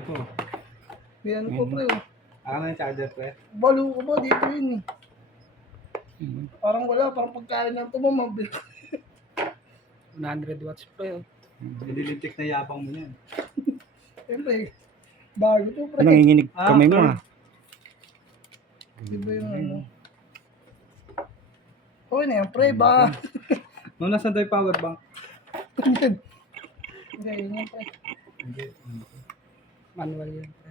po. Yan ko pre. Ano yung charger pre? Balo ko ba dito yun eh. Parang wala, parang pagkain ng tumamabil. 100 watts pre. Nililintik na yapang mo yan. Siyempre, bago to pre. Nanginginig Ah, kamay mo sir. ah. Di ba yung ano? Okay na yan pre, ba? Nung nasa tayo power bank? Hindi, yun yan pre. Hindi. Manual yan pre.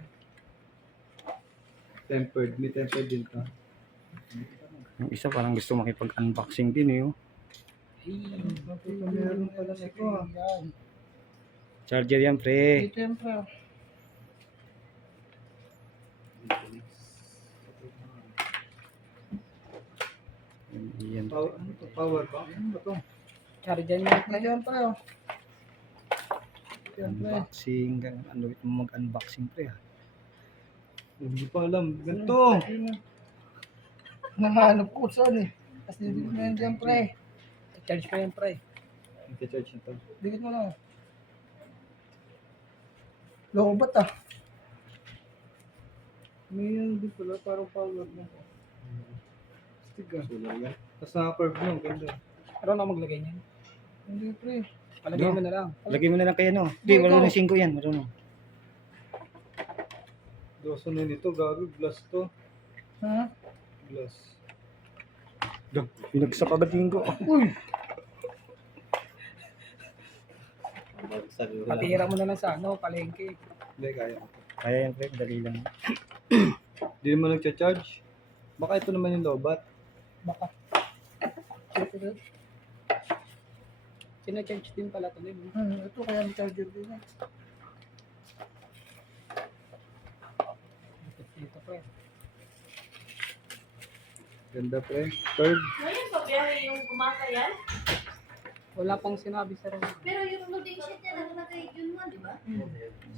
Tempered. May tempered din ka. Yung isa parang gusto makipag-unboxing din eh. Oh. Meron pala nito ah. Yan. Charger yan pre. Dito yan pre. Yan. Power, ano to? Power bank? Ano ba to? Charger niya pre. Yan pre. Yan pre. Unboxing. Ano mo mag-unboxing pre ah. Hindi pa alam. Ganito. Nahanap ko saan eh. Tapos dito na yan dyan pre. Charge ko yan pre. Nagka-charge na to. Dikit mo lang. Lobat ah. May yan din pala. Parang power bank. Stig ah. Tapos naka-curve mo. Ganda. Pero na maglagay niyan. Hindi pre. Palagay mo na lang. Lagay mo na lang kaya no. Hindi, marunong 5 yan. Marunong. Doso na nito. Gago. Glass to. Ha? Glass. Pinagsak agad yung ko. Uy! Patira mo na lang sa ano, palengke. Hindi, kaya ko. Kaya yan pre, dali lang. Hindi naman nagcha-charge. Baka ito naman yung lobat. Baka. Sina-charge din pala ito din. Ito kaya may charger din eh. Dito pre. Ganda pre. Curve. Ngayon pa biyahe yung kumaka yan? Wala pang sinabi sa rin. Pero yung loading sheet niya nakalagay June 1, di ba?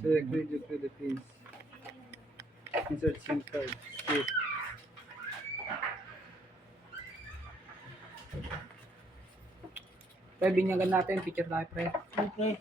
Select Radio Philippines. Insert SIM card. Skip. Pre, binyagan natin. Picture tayo pre. Okay.